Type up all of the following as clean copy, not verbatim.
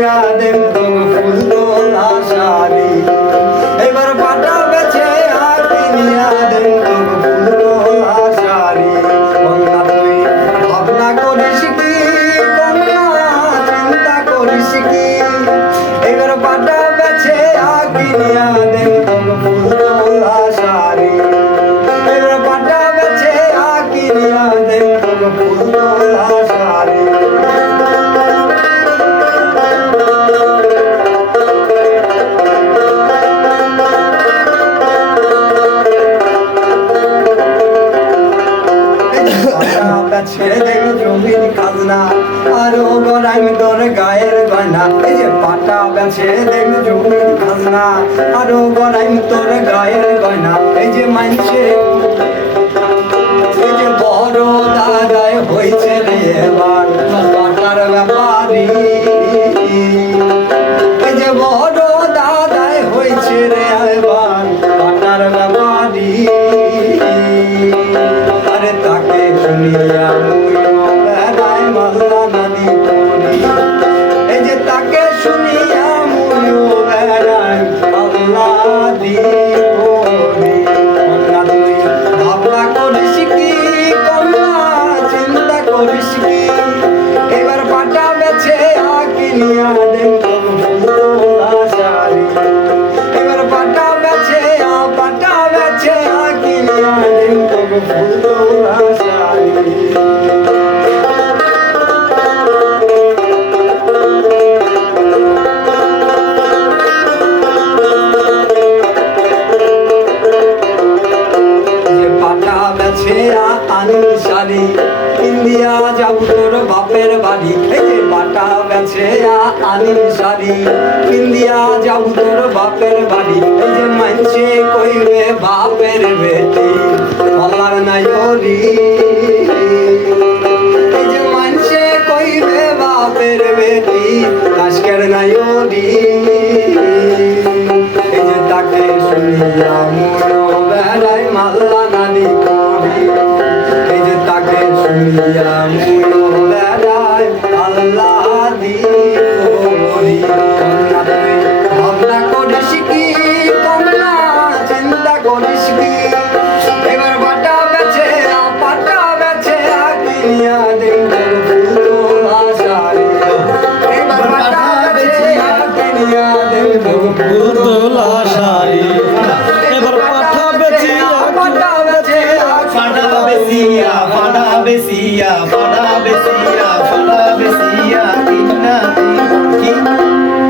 কিনিয়া দেব তোকে ফুল তোলা শাড়ি এবার পাটা বেছে কিনিয়া দেব তোকে ফুল তোলা শাড়ি কন্যা তুই ভাবনা করিস কি কন্যা চিন্তা করিস কি এবার পাটা বেছে কিনিয়া দেব তোকে ফুল তোলা শাড়ি এবার পাটা বেছে কিনিয়া দেব তোকে ফুল তোলা শাড়ি ছেড়ে দেব জমির খাজনা আরো গড়াই তোর গায়ের গয়না এই যে পাটা বেছে দেব জমির খাজনা আরো গড়াই তোর গায়ের গয়না এই যে মানছে এই যে বড় দাদাই হয়েছে রে এবার পাটার ব্যাপারি এই যে বড় দাদাই হয়েছে রে এবার পাটার ব্যাপারি আরে তাকে শুনিয়া বেড়ায় মাল্লা নদী পড়ি এই যে তাকে শুনিয়া মুড়ো বেড়ায় আল্লাহ দি পড়ি কন্যা তুই ভাবনা করিস কি কন্যা চিন্তা করিস কি এবার পাটা বেছে কিনিয়া দেব ফুল তোলা শাড়ি এবার পাটা বেছে কিনিয়া দেব ফুল তোলা শাড়ি আনিল শাড়ি ইন্ডিয়া যাব তোর বাপের বাড়ি এই যে পাটা বেছে আনিল শাড়ি ইন্ডিয়া যাব তোর বাপের বাড়ি এই যে মানছে কইবে বাপের বেটি আমার নাইরি এই যে মানছে কইবে বাপের বেটি আজকের নাইরি এই যে তাকে শুনিয়া মনো বেড়ায় মাল্লা নানি করি এই যে তাকে শুনিয়া মনো বেড়ায় আল্লাহ দি করি কন্যা তুই ভাবনা করিস কি কন্যা চিন্তা করিস কি এবার পাটা বেছে কিনিয়া দেব ফুল তোলা শাড়ি এবার পাটা বেছে কিনিয়া দেব ফুল তোলা শাড়ি এবার পাটা বেছে পাটা বেসিয়া কিনা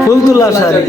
ফুল তোলা শাড়ি।